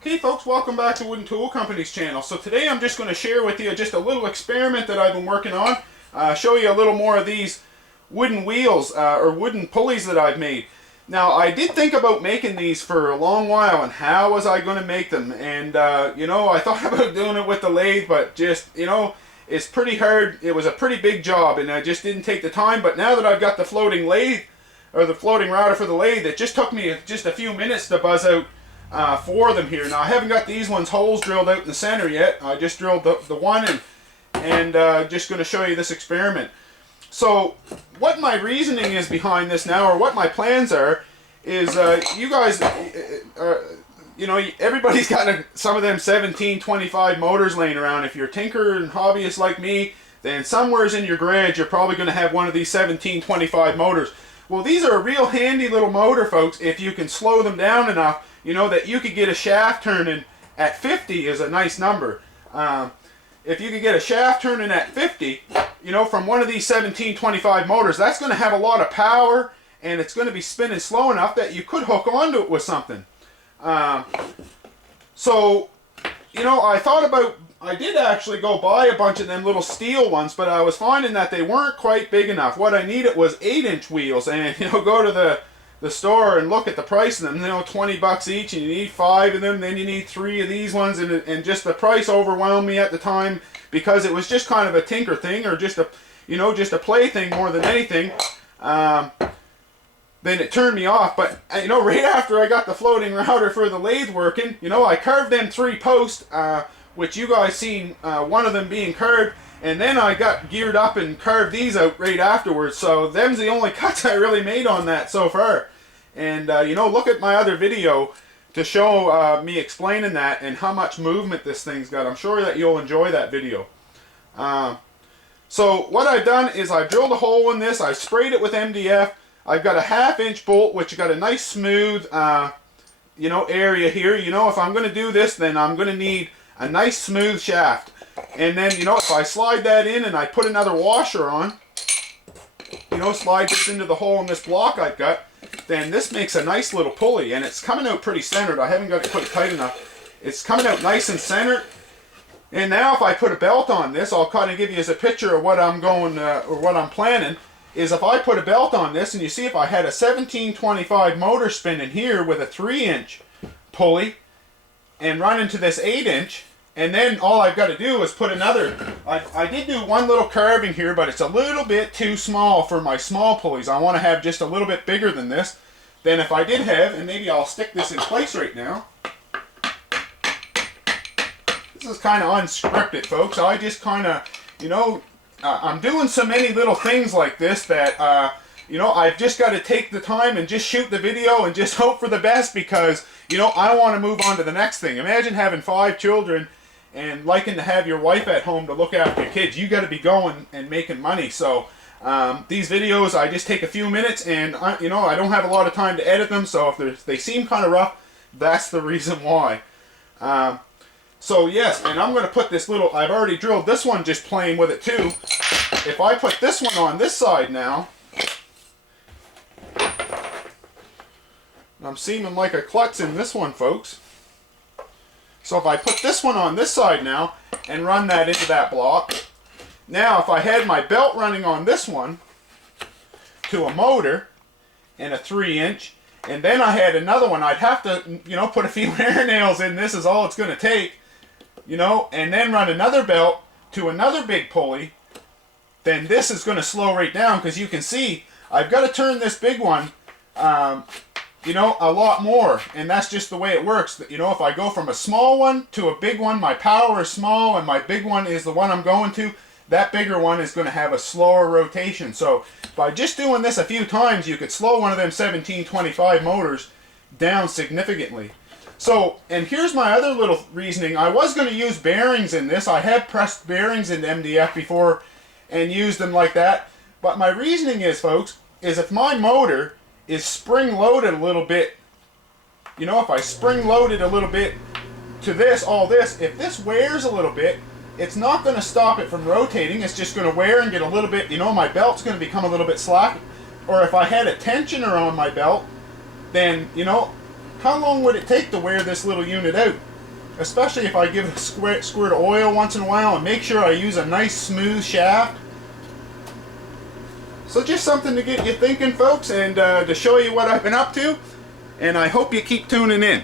Okay folks, welcome back to Wooden Tool Company's channel. So today I'm just going to share with you just a little experiment that I've been working on. Show you a little more of these wooden wheels or wooden pulleys that I've made. Now I did think about making these for a long while and how was I going to make them. And I thought about doing it with the lathe, but just, it's pretty hard. It was a pretty big job and I just didn't take the time. But now that I've got the floating lathe, or the floating router for the lathe, it just took me just a few minutes to buzz out four of them here. Now I haven't got these ones holes drilled out in the center yet. I just drilled the one and just going to show you this experiment. So what my reasoning is behind this now, or what my plans are, is you guys, everybody's got some of them 1725 motors laying around. If you're a tinker and hobbyist like me, then somewheres in your garage you're probably going to have one of these 1725 motors. Well, these are a real handy little motor, folks, if you can slow them down enough, that you could get a shaft turning at 50 is a nice number. If you could get a shaft turning at 50, from one of these 1725 motors, that's going to have a lot of power, and it's going to be spinning slow enough that you could hook onto it with something. I did actually go buy a bunch of them little steel ones, but I was finding that they weren't quite big enough. What I needed was 8-inch wheels, and go to the store and look at the price of them. 20 bucks each, and you need 5 of them. Then you need 3 of these ones, and just the price overwhelmed me at the time because it was just kind of a tinker thing, or just a play thing more than anything. Then it turned me off. But right after I got the floating router for the lathe working, I carved them 3 posts, which you guys seen one of them being carved, and then I got geared up and carved these out right afterwards. So them's the only cuts I really made on that so far. And look at my other video to show me explaining that and how much movement this thing's got. I'm sure that you'll enjoy that video. So what I've done is I've drilled a hole in this. I've sprayed it with MDF. I've got a 1/2-inch bolt, which got a nice smooth area here. If I'm going to do this, then I'm going to need a nice smooth shaft. And then, if I slide that in and I put another washer on, slide this into the hole in this block I've got, then this makes a nice little pulley, and it's coming out pretty centered. I haven't got it put tight enough. It's coming out nice and centered. And now if I put a belt on this, I'll kind of give you as a picture of what I'm going, or what I'm planning, is if I put a belt on this, and you see if I had a 1725 motor spinning here with a 3-inch pulley, and run into this 8-inch, and then all I've got to do is put another. I did do one little carving here, but it's a little bit too small for my small pulleys. I want to have just a little bit bigger than this. Then if I did have, and maybe I'll stick this in place right now. This is kind of unscripted, folks. I just kind of, I'm doing so many little things like this that, I've just got to take the time and just shoot the video and just hope for the best, because, I want to move on to the next thing. Imagine having 5 children and liking to have your wife at home to look after your kids. You got to be going and making money. So these videos, I just take a few minutes, and I don't have a lot of time to edit them. So if they seem kind of rough, that's the reason why. So yes, and I'm going to put this little. I've already drilled this one just playing with it too. If I put this one on this side now, I'm seeming like a klutz in this one, folks. So if I put this one on this side now and run that into that block, now if I had my belt running on this one to a motor and a 3-inch, and then I had another one, I'd have to, put a few hair nails in. This is all it's going to take, and then run another belt to another big pulley. Then this is going to slow right down, because you can see I've got to turn this big one a lot more, and that's just the way it works. If I go from a small one to a big one, my power is small, and my big one is the one I'm going to. That bigger one is going to have a slower rotation. So by just doing this a few times, you could slow one of them 1725 motors down significantly. So, and here's my other little reasoning. I was going to use bearings in this. I have pressed bearings into MDF before and used them like that. But my reasoning is, folks, is if my motor is spring-loaded a little bit, if I spring-loaded a little bit to this, if this wears a little bit, it's not going to stop it from rotating. It's just going to wear and get a little bit, my belt's going to become a little bit slack. Or if I had a tensioner on my belt, then, how long would it take to wear this little unit out? Especially if I give it a squirt of oil once in a while and make sure I use a nice smooth shaft. So just something to get you thinking, folks, and to show you what I've been up to. And I hope you keep tuning in.